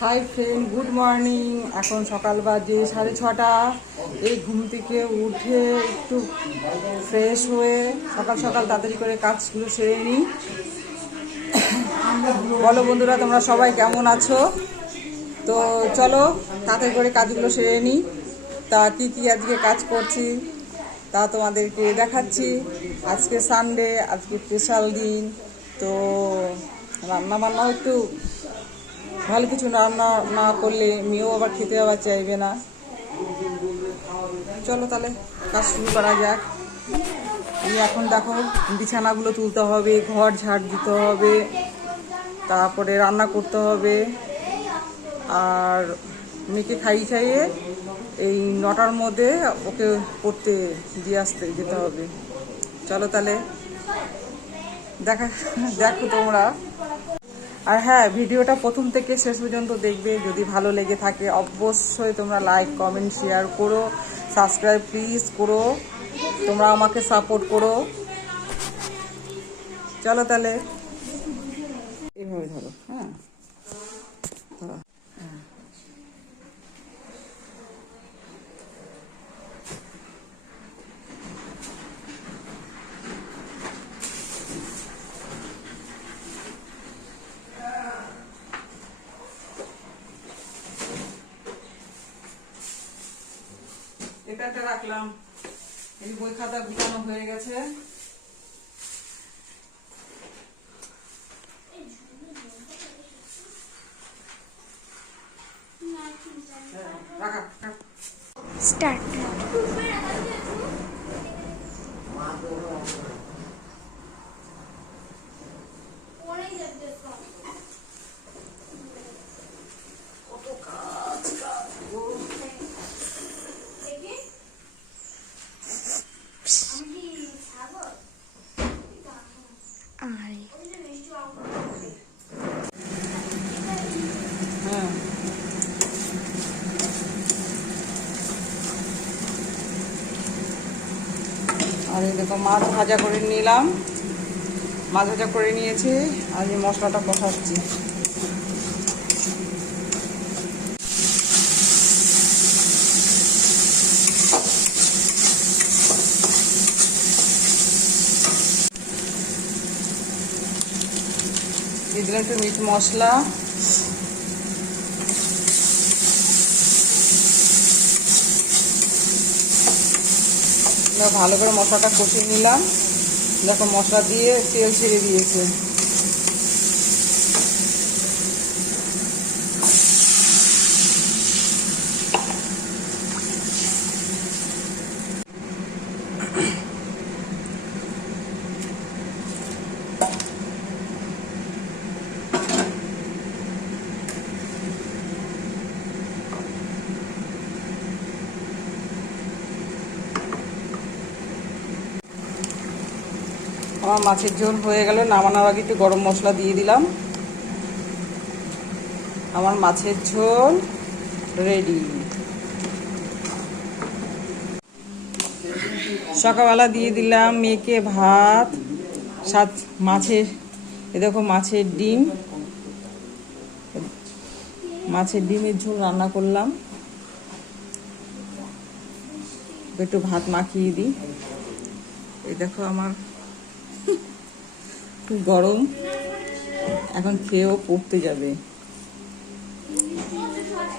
Hi friend good morning এখন সকাল বাজে সাড়ে ছটা। এই ঘুম থেকে উঠে একটু ফ্রেশ হয়ে সকাল সকাল তাড়াতাড়ি করে কাজগুলো সেরে নিই বলো বন্ধুরা, তোমরা সবাই কেমন আছো? তো চলো তাড়াতাড়ি করে কাজগুলো সেরে নিই তা কী কী আজকে কাজ করছি তা তোমাদেরকে দেখাচ্ছি। আজকে সানডে আজকে স্পেশাল দিন। তো রান্না বান্নাও একটু ভালো কিছু রান্না না করলে মেয়েও আবার খেতে আবার চাইবে না। চলো তাহলে, কাজ শুরু করা যাক। এই এখন দেখো, বিছানাগুলো তুলতে হবে, ঘর ঝাড় দিতে হবে, তারপরে রান্না করতে হবে। আর মেয়েকে খাইয়ে খাইয়ে এই নটার মধ্যে ওকে পড়তে দিয়ে আসতে যেতে হবে। চলো তাহলে, দেখা, দেখো তোমরা। আর হ্যাঁ ভিডিওটা প্রথম থেকে শেষ পর্যন্ত দেখবে। যদি ভালো লেগে থাকে, অবশ্যই তোমরা লাইক কমেন্ট শেয়ার করো। সাবস্ক্রাইব প্লিজ করো। তোমরা আমাকে সাপোর্ট করো। চলো তাহলে। এভাবে ধরো হ্যাঁ। এটা একটা রাখলাম। এই বই খাতা গুটানো হয়ে গেছে। হ্যাঁ, রাখা, রাখা। স্টার্ট আর এই দেখো মাছ ভাজা করে নিলাম। মাছ ভাজা করে নিয়েছি, আর এই মশলাটা কষাচ্ছি। দিলাম একটু মিট মশলা। ভালো করে মশলাটা কষিয়ে নিলাম। দেখো মশলা দিয়ে তেল ছেড়ে দিয়েছে। আমার মাছের ঝোল হয়ে গেল, নামানোর আগে একটু গরম মশলা দিয়ে দিলাম। আমার মাছের ঝোল রেডি সকালবেলা দিয়ে দিলাম মেয়েকে ভাত, সাত মাছের, এ দেখো মাছের ডিম। মাছের ডিমের ঝোল রান্না করলাম। একটু ভাত মাখিয়ে দিই। এই দেখো আমার খুব গরম, এখন খেয়েও পড়তে যাবে।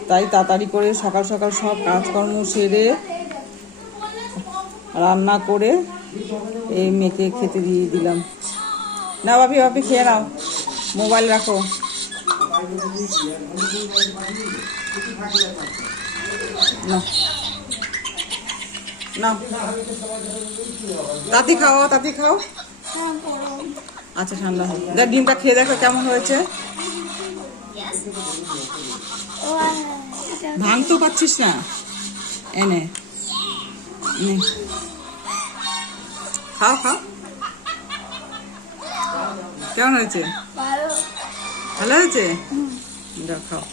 তাই তাড়াতাড়ি করে সকাল সকাল সব কাজকর্ম সেরে রান্না করে এই মেয়েকে খেতে দিয়ে দিলাম। না বাপি বাপি খেয়ে নাও। মোবাইল রাখো। না তাতি খাও তাতি খাও। আচ্ছা ঠান্ডা হোক। দেখ ডিমটা খেয়ে দেখো কেমন হয়েছে। ভাঙতেও পাচ্ছিস না। এনে। খাও খাও। কেমন হয়েছে? ভালো ভালো। হয়েছে দেখ খাও।